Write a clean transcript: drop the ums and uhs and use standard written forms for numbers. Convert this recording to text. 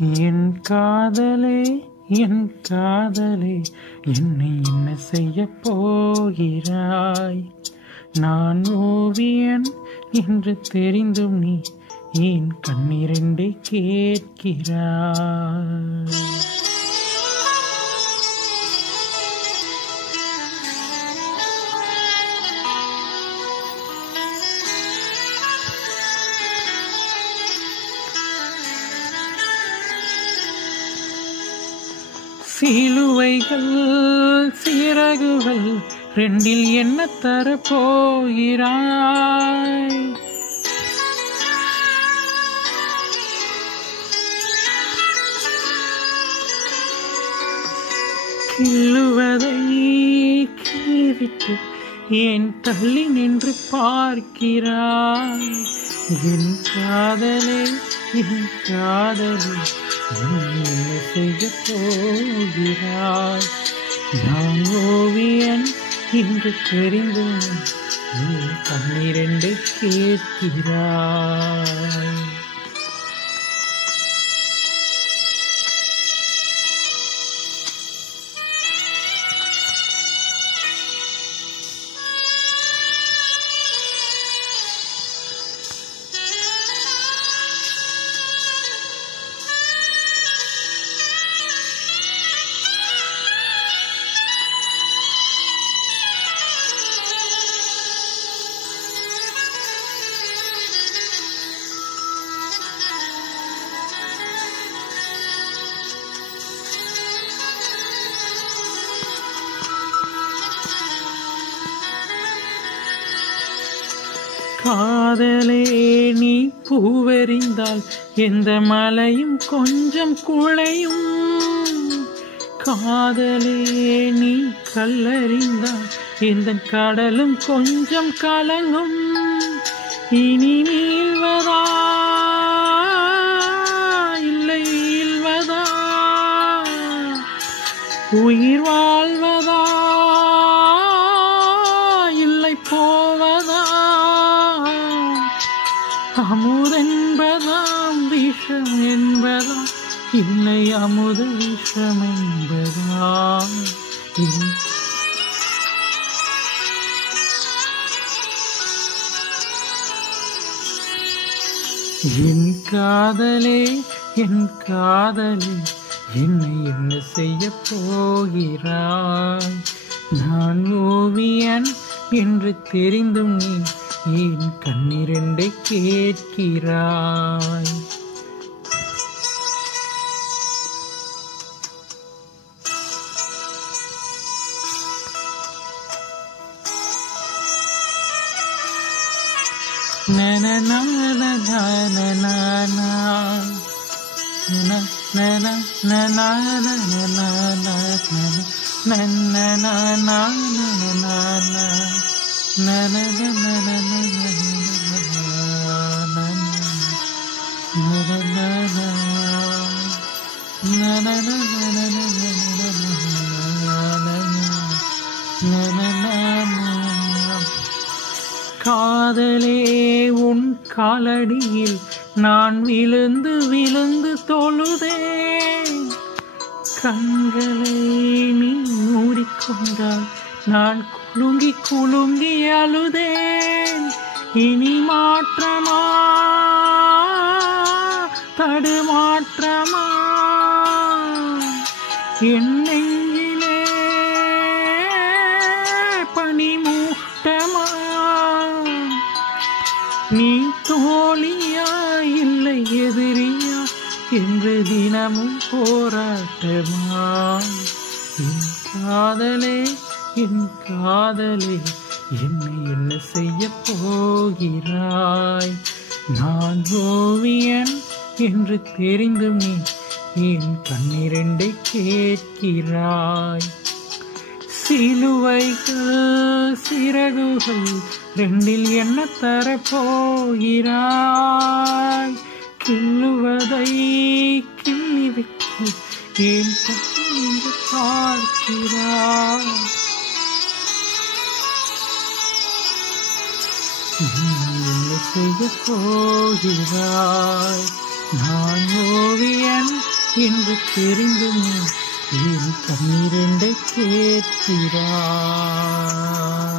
என் காதலே என் காதலே என்னை என்ன செய்ய போகிறாய்? நான் ஓவியன் என்று தெரிந்தும் நீ என் கண்ணிரண்டை கேட்கிறாய். சிலுவைகள் சிறகுகள் ரெண்டில் என்ன தரப்போகிறாய்? கிள்ளுவதை கிள்ளிவிட்டு ஏன் தள்ளி நின்று பார்க்கிறாய்? என் காதலே என் காதலே என்ன செய்ய போகிறாய்? நான் ஓவியன் என்று தெரிந்தும் நீ கண்ணிரண்டை கேட்கிறாய். காதலே நீ பூவெறிந்தால் எந்த மலையும் கொஞ்சம் குழையும். காதலே நீ கல்லறிந்தால் எந்த கடலும் கொஞ்சம் கலங்கும். இனி மீள்வதா இல்லை ஈழ்வதா? உயிர் வாழ்வதா இல்லை போவதா? அமுதென்பதாம் விஷம் என்பதா இல்லை அமுத விஷம் என்பதா? என் காதலே என் காதலே என்னை என்ன செய்ய போகிறாய்? நான் ஓவியன் என்று தெரிந்தும் நீ என் கண்ணிரண்டை கேட்கிறாய். காதலே உன் காலடியில் நான் விழுந்து விழுந்து தொழுதேன். கண்களை நீ மூடிக்கொண்டால் நான் குலுங்கி குலுங்கி அழுதேன். இனி மாற்றமா தடுமாற்றமா? என் நெஞ்சிலே பனிமூட்டமா? நீ தோழியா இல்லை எதிரியா என்று தினமும் போராட்டமா? என் காதலே என் காதலே என்னை என்ன செய்ய போகிறாய்? நான் ஓவியன் என்று தெரிந்தும் நீ என் கண்ணிரண்டை கேட்கிறாய். சிலுவைகள் சிறகுகள் ரெண்டில் என்ன தரப்போகிறாய்? கிள்ளுவதை கிள்ளிவிட்டு ஏன் பற்றி பார்க்கிறாய்? என்ன செய்ய போகிறாய்? நான் ஓவியன் என்று தெரிந்தும் என் கண்ணீரெண்டை கேட்கிறாய்.